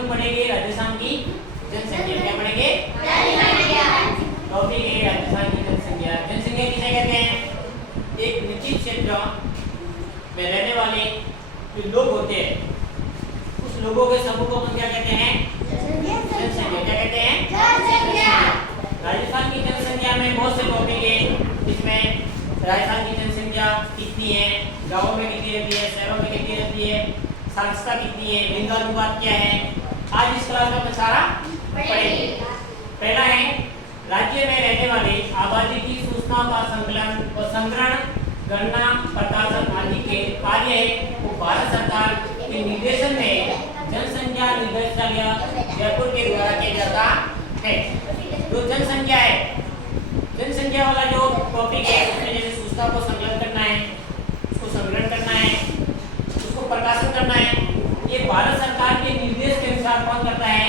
अपन पढ़ेंगे राजस्थान की जनसंख्या। क्या पढ़ेंगे? टॉपिक है राजस्थान की जनसंख्या। जनसंख्या किसे कहते हैं? एक निश्चित क्षेत्र में रहने वाले जो लोग होते हैं उस लोगों के समूह को अपन क्या कहते हैं? जनसंख्या। क्या कहते हैं? जनसंख्या। राजस्थान की जनसंख्या में बहुत से टॉपिक है। इसमें राजस्थान की जनसंख्या कितनी है, गांवों में कितनी रहती है, शहरों में कितनी रहती है, साक्षरता कितनी है, लिंगानुपात क्या है, आज इस क्लास में अपन सारा पढ़ेंगे। पहला है राज्य में रहने वाले आबादी की सूचना का संकलन और संग्रहण, गणना, प्रकाशन आदि के कार्य है वो भारत सरकार के निर्देशन में जनसंख्या निदेशालय जयपुर के द्वारा किया जाता है। जो जनसंख्या है, जनसंख्या वाला जो टॉपिक है उसमें जैसे सूचना को संकलन करना है, उसको संग्रहण करना है, उसको प्रकाशन करना है, ये भारत सरकार के निर्देश के अनुसार कौन करता है?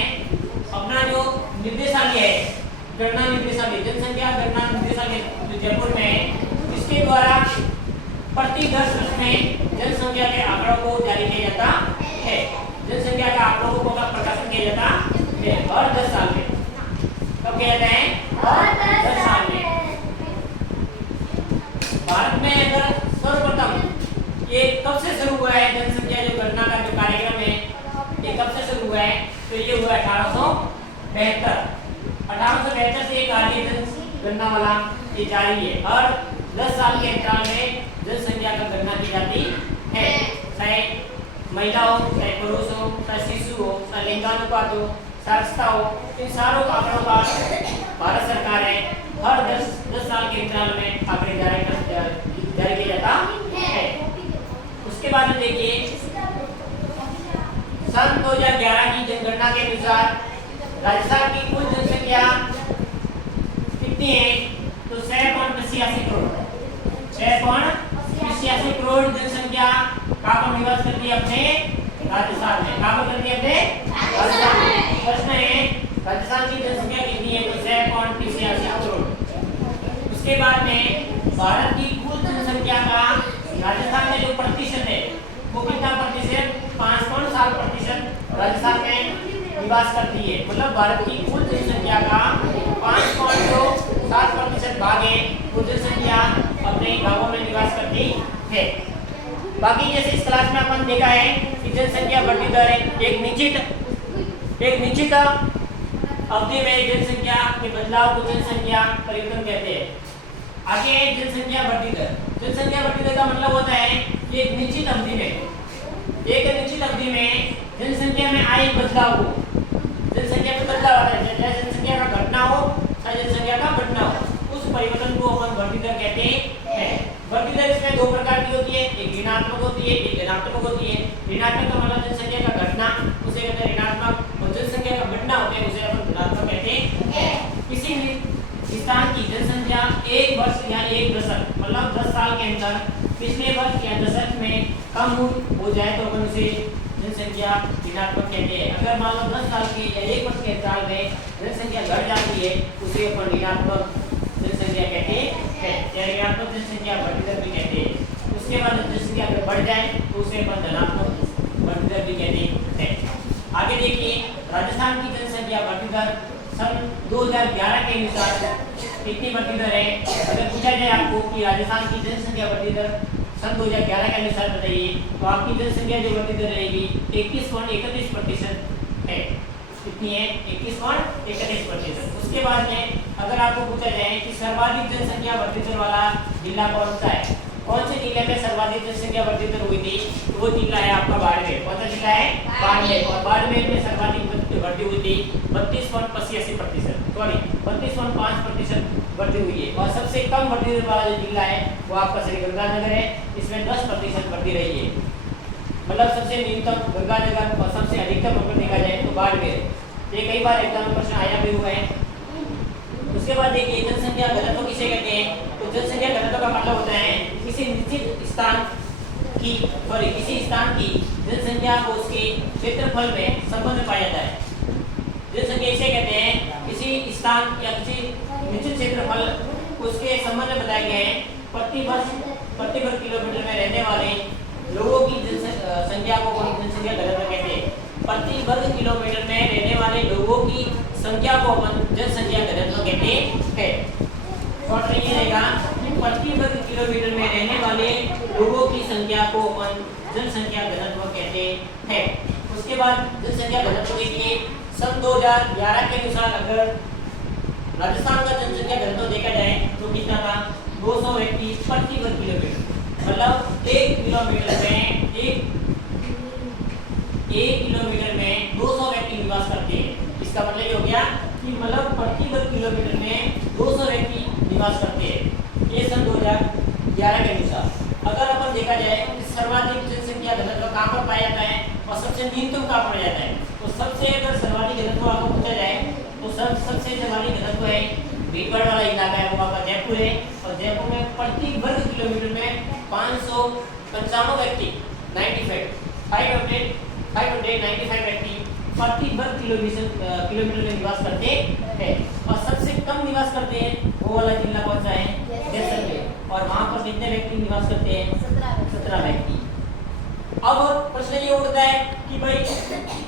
अपना जो निर्देशालय है, गणना निर्देशालय, जनसंख्या गणना निर्देशालय जो जयपुर में है, इसके द्वारा प्रति 10 वर्ष में जनसंख्या के आंकड़ों को जारी किया जाता है। जनसंख्या के आंकड़ों को प्रकाशन किया जाता है हर 10 साल में। कब किया जाता है? हर 10 साल में। भारत में अगर सर्वप्रथम ये कब से शुरू हुआ है जनसंख्या जो गणना का जो कार्यक्रम है, ये कब से शुरू हुआ है? तो ये हुआ 1872। 1872 से एक आगे जनगणना वाला ये जारी है। हर 10 साल के अंतराल में जनसंख्या का गणना की जाती है। चाहे महिला हो, चाहे पुरुष हो, चाहे शिशु हो, चाहे लिंगानुपात हो, साक्षरता हो, इन सारों आंकड़ों का भारत सरकार है हर 10 साल के अंतराल में आंकड़े जारी किया जाता है। उसके बाद में देखिए सन 2011 की जनगणना के अनुसार राजस्थान की कुल जनसंख्या कितनी है? तो 6.85 करोड़। 6.85 करोड़ जनसंख्या कहाँ पर निवास करती है? अपने राजस्थान में। कहाँ पर करती है? अपने राजस्थान में। प्रश्न है राजस्थान की जनसंख्या कितनी है? तो 6.85 करोड़। उसके बाद में भारत की कुल जनसंख्या का राजस्थान में जो प्रतिशत है वो कितना प्रतिशत? 5.7% राजस्थान में निवास करती है। मतलब भारत की कुल जनसंख्या का 5.7% भाग है वो जनसंख्या अपने गांवों में निवास करती है। बाकी जैसे इस क्लास में अपन देखा है कि जनसंख्या बढ़ती दर है एक निश्चित अवधि में जनसंख्या के बदलाव को जनसंख्या परिवर्तन कहते हैं। आगे जनसंख्या बढ़ती दर। जनसंख्या बढ़ती दर का मतलब होता है कि एक निश्चित अवधि में जनसंख्या में आए बदलाव को, जनसंख्या में बदलाव आता है, चाहे जनसंख्या का घटना हो चाहे जनसंख्या का बढ़ना हो, उस परिवर्तन को अपन बढ़ती दर कहते हैं। बढ़ती दर इसमें दो प्रकार की होती है, एक ऋणात्मक होती है, एक धनात्मक होती है। ऋणात्मक का मतलब जनसंख्या का घटना, उसे कहते हैं ऋणात्मक, और जनसंख्या का बढ़ना होता है उसे अपन धनात्मक कहते हैं। किसी स्थान की जनसंख्या एक वर्ष या एक दशक मतलब 10 साल के अंदर पिछले वर्ष या दशक में कम हो जाए तो अपन उसे जनसंख्या ऋणात्मक कहते हैं। अगर मान लो 10 साल के या एक वर्ष के अंतराल में जनसंख्या घट जाती है उसे अपन ऋणात्मक जनसंख्या कहते हैं या ऋणात्मक जनसंख्या बढ़ती दर भी कहते हैं। उसके बाद जनसंख्या अगर बढ़ जाए तो उसे अपन धनात्मक बढ़ती दर भी कहते हैं। आगे देखिए राजस्थान की जनसंख्या बढ़ती दर सन 2011 के अनुसार कितनी बढ़ती दर है? अगर पूछा जाए आपको कि राजस्थान की जनसंख्या बढ़ती दर सन 2011 के अनुसार बताइए तो आपकी जनसंख्या जो बढ़ती दर रहेगी 21.31% है। कितनी है? 21.31%। उसके बाद में अगर आपको पूछा जाए कि सर्वाधिक जनसंख्या बढ़ती दर वाला जिला कौन सा है, कौन से जिले में सर्वाधिक जनसंख्या बढ़ती दर हुई थी, तो वो जिला है आपका बाड़मेर। कौन सा जिला है? बाड़मेर। और बाड़मेर में सर्वाधिक बढ़ती हुई थी 32.85%, सॉरी 32.5% बढ़ती हुई है। और सबसे कम बढ़ती दर वाला जो जिला है वो आपका श्री गंगानगर है, इसमें 10% बढ़ती रही है। मतलब सबसे न्यूनतम गंगानगर और सबसे अधिकतम अगर देखा जाए तो बाड़मेर। ये कई बार एग्जाम में प्रश्न आया भी हुआ है। उसके बाद देखिए जनसंख्या घनत्व किसे कहते हैं? तो जनसंख्या घनत्व का मतलब होता है किसी निश्चित स्थान की जनसंख्या को उसके क्षेत्रफल में संबंध पाया जाता है। जनसंख्या इसे कहते हैं किसी स्थान या किसी निश्चित क्षेत्रफल उसके संबंध में बताए गए हैं प्रति वर्ग किलोमीटर में रहने वाले लोगों की संख्या को जनसंख्या घनत्व कहते हैं। प्रति वर्ग किलोमीटर में रहने वाले लोगों की संख्या को अपन जनसंख्या घनत्व कहते हैं। शॉर्ट में ये रहेगा कि प्रति वर्ग किलोमीटर में रहने वाले लोगों की संख्या को अपन जनसंख्या घनत्व कहते हैं। उसके बाद जनसंख्या घनत्व के लिए सन 2011 के अनुसार अगर राजस्थान का जनसंख्या घनत्व देखा जाए तो कितना था, 200 व्यक्ति प्रति वर्ग किलोमीटर। मतलब 1 किलोमीटर में 200 व्यक्ति निवास करते हैं। इसका मतलब ये हो गया कि मतलब प्रति वर्ग किलोमीटर में 200 व्यक्ति निवास करते हैं। ये सन 2011 के अनुसार। अगर अपन देखा जाए कि सर्वाधिक जनसंख्या घनत्व कहाँ पर पाया जाता है और सबसे न्यूनतम कहाँ पर जाता है, तो सबसे अगर सर्वाधिक घनत्व आपको पूछा जाए तो सबसे सर्वाधिक घनत्व है भीड़भाड़ वाला इलाका है, वो आपका जयपुर है। और जयपुर में प्रति वर्ग किलोमीटर में 595 व्यक्ति 595 व्यक्ति प्रति वर्ग किलोमीटर में निवास करते हैं। और सबसे कम निवास करते हैं वो वाला जिला कौन सा है, जैसलमेर। और वहाँ पर कितने व्यक्ति निवास करते हैं, 17 व्यक्ति। अब प्रश्न ये उठता है कि भाई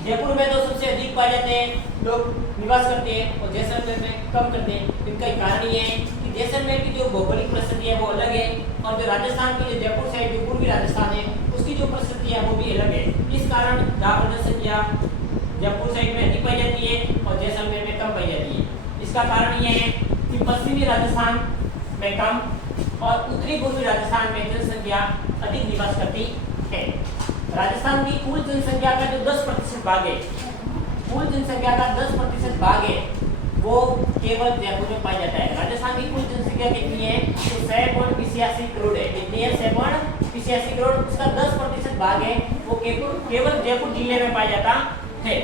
जयपुर में तो सबसे अधिक पाए जाते हैं लोग निवास करते हैं और जैसलमेर में कम करते हैं। इनका कारण ये है कि जैसलमेर की जो भौगोलिक परिस्थिति है वो अलग है और जो राजस्थान की जो जयपुर साइड जो पूर्वी राजस्थान है उसकी जो परिस्थिति है वो भी अलग है। इस कारण जहाँ पर जनसंख्या जयपुर साइड में अधिक पाई जाती है और जैसलमेर में कम पाई जाती है। इसका कारण ये है कि पश्चिमी राजस्थान में कम और उत्तरी पूर्वी राजस्थान में जनसंख्या अधिक निवास करती है। राजस्थान की कुल जनसंख्या का जो 10% भाग है, कुल जनसंख्या का 10% भाग है वो केवल जयपुर में पाया जाता है। राजस्थान की कुल जनसंख्या कितनी है, तो 6.85 करोड़ है। कितनी है, 6.85 करोड़। उसका 10% भाग है वो केवल जयपुर जिले में पाया जाता है।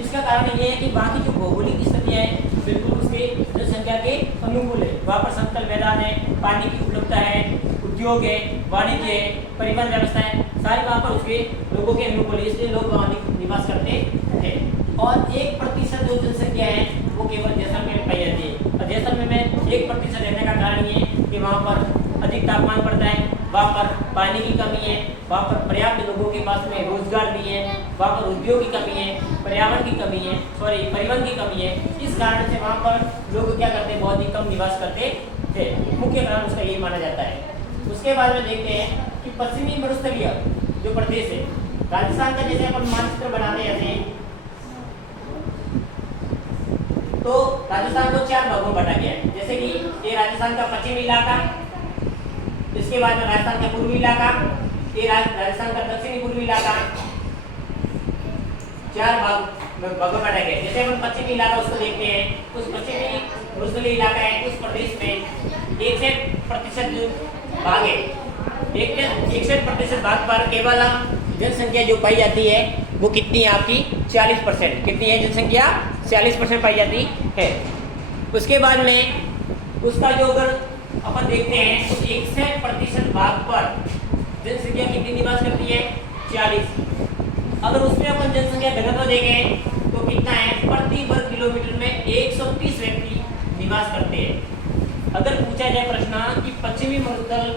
इसका कारण ये है कि बाकी जो भौगोलिक स्थिति है बिल्कुल उसके जनसंख्या के अनुकूल है। वहाँ पर समतल मैदान है, पानी की उपलब्धता है, उद्योग है, वाणिज्य है, परिवहन व्यवस्था है, सारी वहाँ पर उसके लोगों के अनुकूल है, इसलिए लोग वहाँ निवास करते हैं। और 1% जो जनसंख्या है वो केवल जैसलमेर में पाई जाती है। और जैसलमेर में 1% रहने का कारण ये है कि वहाँ पर अधिक तापमान पड़ता है, वहाँ पर पानी की कमी है, वहाँ पर पर्याप्त लोगों के पास में रोजगार नहीं है, वहाँ पर उद्योग की कमी है, पर्यावरण की कमी है, परिवहन की कमी है। इस कारण से वहाँ पर लोग क्या करते हैं, बहुत ही कम निवास करते हैं। मुख्य कारण उसका यही माना जाता है। उसके बाद में देखते हैं कि पश्चिमी मरुस्थलीय जो प्रदेश है, राजस्थान का जैसे अपन मानचित्र बनाते हैं तो राजस्थान को 4 भागों में बांटा गया है। जैसे कि ये राजस्थान का पश्चिमी इलाका, इसके बाद में राजस्थान का पूर्वी इलाका, ये राजस्थान का दक्षिणी पूर्वी इलाका, 4 भागों में बांटा गया है। जैसे अपन पश्चिमी इलाका उसको देखते हैं, उस पश्चिमी मरुस्थलीय इलाका है, उस प्रदेश में 61% भाग है। 61% भाग पर केवल जनसंख्या जो पाई जाती है वो कितनी है आपकी, 40%। कितनी है जनसंख्या, 40% पाई जाती है। उसके बाद में उसका जो अगर अपन देखते हैं तो 61% भाग पर जनसंख्या कितनी निवास करती है, 40। अगर उसमें अपन जनसंख्या घनत्व देखें तो कितना है, प्रति वर्ग किलोमीटर में 130 व्यक्ति निवास करते हैं। अगर पूछा जाए प्रश्न कि पश्चिमी मरुस्थल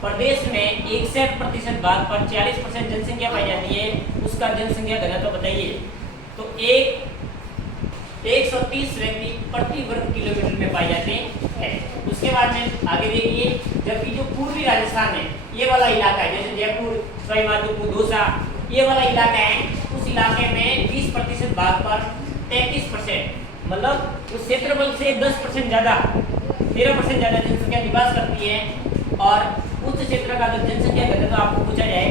प्रदेश में 61% भाग पर 40% जनसंख्या पाई जाती है, उसका जनसंख्या घनत्व बताइए, तो 130 व्यक्ति प्रति वर्ग किलोमीटर में पाए जाते हैं। उसके बाद में आगे देखिए, जबकि जो पूर्वी राजस्थान है ये वाला इलाका है, जैसे जयपुर, सवाईमाधोपुर, दौसा, ये वाला इलाका है, उस इलाके में 20% भाग पर 33%, मतलब उस क्षेत्रफल से 10% ज़्यादा, 13% ज़्यादा जनसंख्या निवास करती है। और उस क्षेत्र का अगर जनसंख्या घनत्व आपको पूछा जाए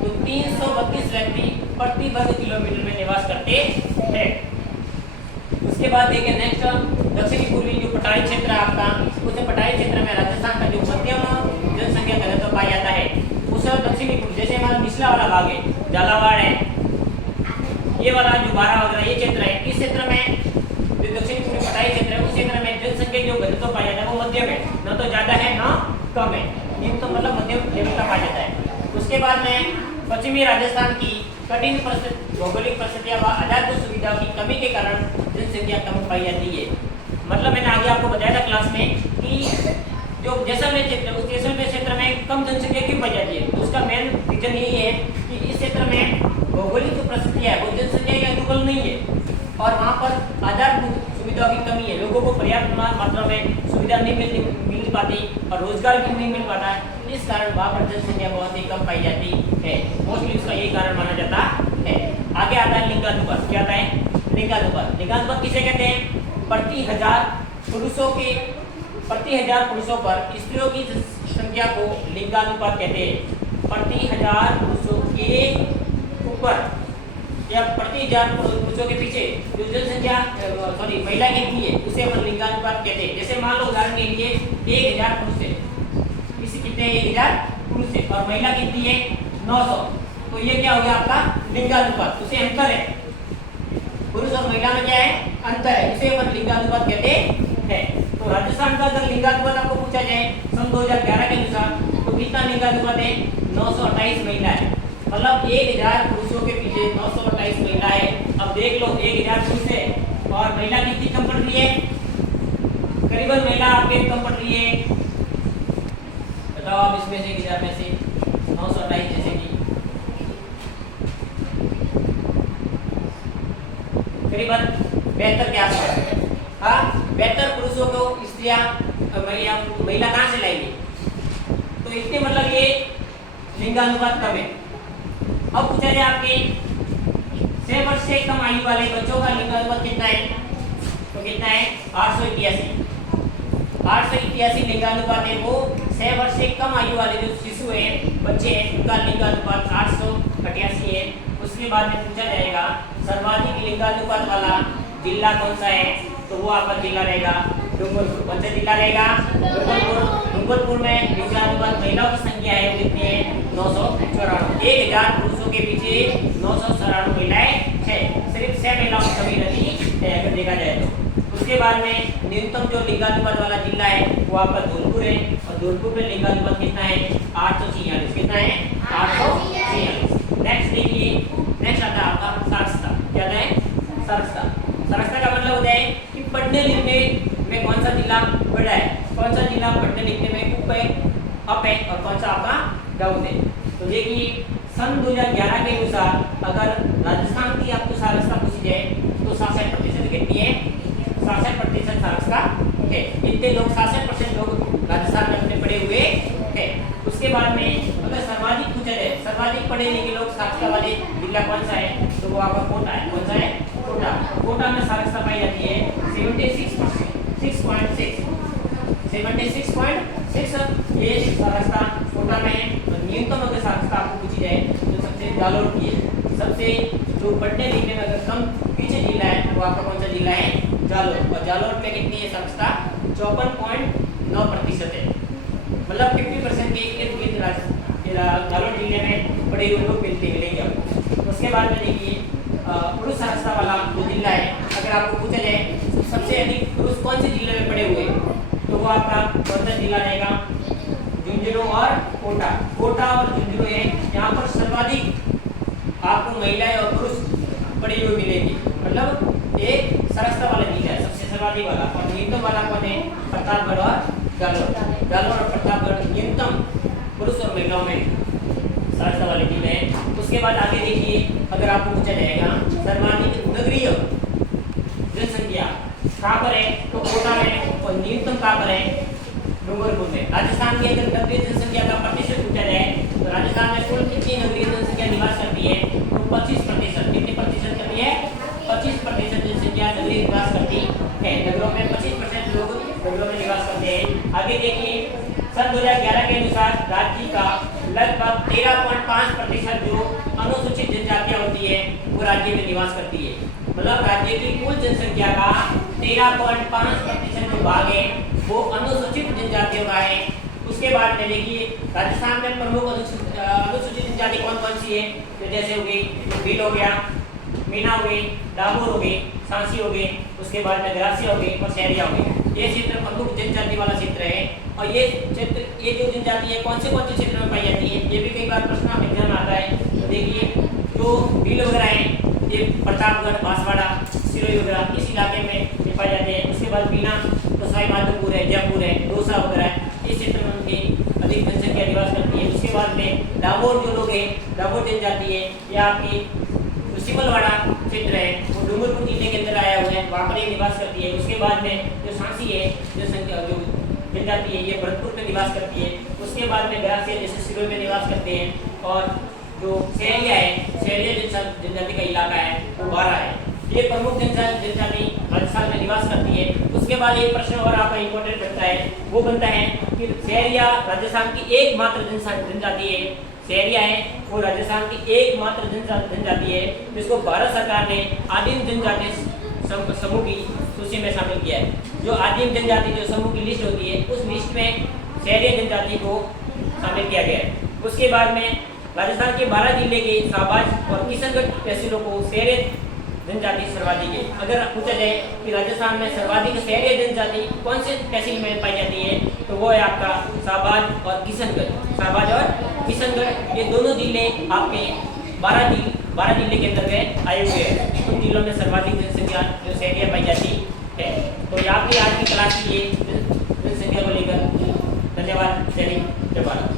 तो 332 व्यक्ति प्रति वर्ग किलोमीटर में निवास करते हैं। उसके बाद देखिए नेक्स्ट, दक्षिणी पूर्वी जो पठारी क्षेत्र है आपका, उस पठारी क्षेत्र में राजस्थान का जो मध्यम जनसंख्या घनत्व पाया जाता है उस दक्षिणी पूर्वी, जैसे हमारा निचला वाला भाग है, झालावाड़ है, ये वाला जो 12 वगैरह ये क्षेत्र है, इस क्षेत्र में जो दक्षिणी पूर्वी पठारी क्षेत्र है उस क्षेत्र में जनसंख्या जो घनत्व पाया जाता है वो मध्यम है, न तो ज्यादा है न कम है, तो मतलब मध्यम लेवल का पाया जाता है। उसके बाद में पश्चिमी राजस्थान की कठिन भौगोलिक परिस्थितियां व आधारभूत सुविधाओं की कमी के कारण जनसंख्या कम पाई जाती है। मतलब मैंने आगे आपको बताया था क्लास में कि जो जैसलमेर क्षेत्र, उस जैसलमेर क्षेत्र में कम जनसंख्या क्यों पाई जाती है, तो उसका मेन रीजन यही है कि इस क्षेत्र में भौगोलिक जो परिस्थितियां है वो जनसंख्या के अनुकूल नहीं है और वहाँ पर आधारभूत सुविधाओं की कमी है, लोगों को पर्याप्त मात्रा में सुविधा नहीं मिल पाती और रोजगार भी नहीं मिल पाता है, इस कारण वहाँ पर जनसंख्या बहुत ही कम पाई जाती है। मोस्टली उसका यही कारण माना जाता है। आगे आता है लिंगानुपात। क्या आता है? लिंगानुपात। लिंगानुपात किसे कहते हैं? प्रति हजार पुरुषों पर स्त्रियों की संख्या को लिंगानुपात कहते हैं। प्रति हजार पुरुषों के ऊपर या प्रति हजार पुरुषों के पीछे जो जनसंख्या महिला कितनी है उसे हम लिंगानुपात कहते हैं। जैसे मान लो उदाहरण के लिए 1000 पुरुष है, किसी कितने 1000 पुरुष है और महिला कितनी है 900, तो ये क्या हो गया आपका लिंगानुपात। उसे अंतर है, पुरुष और महिला में क्या है अंतर है, इसे हम लिंगानुपात कहते हैं। तो राजस्थान का अगर लिंगानुपात आपको पूछा जाए सन 2011 के अनुसार तो कितना लिंगानुपात है? 928 महिला है। मतलब 1000 पुरुषों के पीछे 928 महिला है। अब देख लो 1000 पुरुष है और महिला कितनी कम पड़ रही है? करीबन महिला आपके कम पड़ रही है, बताओ आप इसमें से 1000 में से 928 जैसे कि करीबन 72 के आसपास। हाँ 72 पुरुषों को स्त्रियां महिला कहाँ से लाएंगे? तो इसके मतलब ये लिंगानुपात कम है। अब पूछा जाए आपके 6 वर्ष से कम आयु वाले बच्चों का लिंगानुपात कितना है? तो कितना है? 881 लिंगानुपात है। वो 6 वर्ष से कम आयु वाले जो शिशु है बच्चे हैं उनका लिंगानुपात 888 है। उसके बाद में पूछा जाएगा सर्वाधिक लिंगानुपात वाला जिला कौन सा है? तो वो आपका जिला रहेगा डूंगरपुर। कौन सा जिला रहेगा? डूंगरपुर में लिंगानुपात महिलाओं की संख्या है कितनी है? 994। 1000 पुरुषों के पीछे 994 महिलाएं है। सिर्फ 6 महिलाओं की कमी रहती है अगर देखा जाए तो। उसके बाद में न्यूनतम जो लिंगानुपात वाला जिला है वो आपका धौलपुर है और धौलपुर में लिंगानुपात कितना है? 846। कितना है? 846। नेक्स्ट देखिए, नेक्स्ट आता है आपका साक्षरता। क्या है? साक्षरता। साक्षरता का मतलब होता है कि पढ़ने लिखने में कौन सा जिला बड़ा है, कौन सा जिला पढ़ने लिखने में अप है और कौन सा आपका डाउन है। तो देखिए सन 2011 के अनुसार अगर राजस्थान की आपको साक्षरता पूछी जाए तो 66% कितनी है? 66% साक्षरता है। इतने लोग 66% लोग राजस्थान में अपने पढ़े हुए हैं। उसके बाद में अगर सर्वाधिक पूछा जाए सर्वाधिक पढ़े लिखे लोग साक्षरता वाले जिला कौन सा है? तो वो आपका कोटा है। कौन सा है? कोटा। कोटा में साक्षरता पाई जाती है 76.6 ये साक्षरता कोटा में है। तो न्यूनतम अगर साक्षरता आपको पूछी जाए तो सबसे जालोर की है। सबसे जो पढ़ने लिखने में अगर कम पीछे जिला है वो आपका कौन सा जिला है? जालोर। और जालोर में कितनी है साक्षरता? 54.9% है। मतलब 50% के इर्द गिर्द जालोर जिले में पढ़े हुए लोग मिलेंगे आपको। उसके बाद में देखिए पुरुष साक्षरता वाला जो जिला है अगर आपको पूछा जाए सबसे अधिक पुरुष कौन से जिले में पढ़े हुए तो वो आपका कौन सा जिला रहेगा? झुंझुनू और कोटा। कोटा और झुंझुनू है यहाँ पर सर्वाधिक आपको महिलाएं और पुरुष पढ़े हुए मिलेंगे। मतलब एक साक्षरता वाला जिला है सबसे सर्वाधिक वाला। और न्यूनतम वाला कौन है? प्रतापगढ़ और जालोर। जालोर और प्रतापगढ़ न्यूनतम पुरुष और महिलाओं में साक्षरता वाले जिले हैं। उसके बाद आगे देखिए अगर आपको पूछा जाएगा सर्वाधिक नगरीय जनसंख्या कहाँ पर है? तो कोटा में। और न्यूनतम कहाँ पर है? डूंगरपुर में। राजस्थान की अगर नगरीय जनसंख्या का प्रतिशत पूछा जाए तो राजस्थान में कुल कितनी नगरीय जनसंख्या निवास करती है? तो 25%। कितने प्रतिशत करती है? 25% जनसंख्या नगरीय निवास करती है। नगरों में 25% लोग नगरों में निवास करते हैं। आगे देखिए सन 2011 के अनुसार राज्य का लगभग 13.5% जो अनुसूचित जनजातियां होती है वो राज्य में निवास करती है। मतलब राज्य की कुल जनसंख्या का 13.5% जो भाग है वो अनुसूचित जनजातियों का है। उसके बाद में देखिए राजस्थान में प्रमुख अनुसूचित जनजाति कौन कौन सी है? तो जैसे हो गई भील हो गया, मीना हो गई, डाबूर हो गई, सांसी हो गई, उसके बाद में ग्रासिया हो गई और शहरिया हो गई। ये क्षेत्र प्रमुख जनजाति वाला क्षेत्र है। और ये क्षेत्र ये जो जनजाति है कौन से क्षेत्र में पाई जाती है? ये भी कई बार प्रश्न एग्जाम आता है। तो देखिए जो भील वगैरह है ये प्रतापगढ़, बांसवाड़ा, सिरोही वगैरह इस इलाके में पाए जाते हैं। उसके बाद बीना तो सवाई माधोपुर है, जयपुर है, दौसा वगैरह इस क्षेत्र में उनकी अधिक जनसंख्या निवास करती है। उसके बाद में डाबोर जो लोग हैं, डाबोर जनजाति है, यह आपकी सिमलवाड़ा क्षेत्र है वो डूंगरपुर जिले के अंदर आया हुआ है, वहाँ पर ये निवास करती है। उसके बाद में जो सांसी है जो जनजाति है ये भरतपुर में निवास करती है। उसके बाद में ग्रासिया जैसे सिरोही में निवास करते हैं। और जो सहरिया है, सहरिया जनजाति का इलाका है वो बारा है। ये प्रमुख जनजाति राजस्थान में निवास करती है। उसके बाद एक प्रश्न और आपका इम्पोर्टेंट बनता है, वो बनता है कि सहरिया राजस्थान की एकमात्र जनजाति है। सहरिया है वो राजस्थान की एकमात्र जनजाति है जिसको भारत सरकार ने आदिम जनजाति समूह की सूची में शामिल किया है। जो आदिम जनजाति जो समूह की लिस्ट होती है उस लिस्ट में सहरिया जनजाति को शामिल किया गया है। उसके बाद में राजस्थान के 12 जिले के शाहबाज और किशनगढ़ तहसीलों को सहरिया जनजाति सर्वाधिक है। अगर पूछा जाए कि राजस्थान में सर्वाधिक सहरिया जनजाति कौन से तहसील में पाई जाती है तो वो है आपका शाहबाज और किशनगढ़। शाहबाज और किशनगढ़ ये दोनों जिले आपके 12 जिले के अंतर्गत आए हुए हैं। उन जिलों में सर्वाधिक जनसंख्या जो सहरिया पाई जाती है। तो ये आपकी आज की क्लास की ये जनसंख्या को लेकर। धन्यवाद। जय हिंद, जय भारत।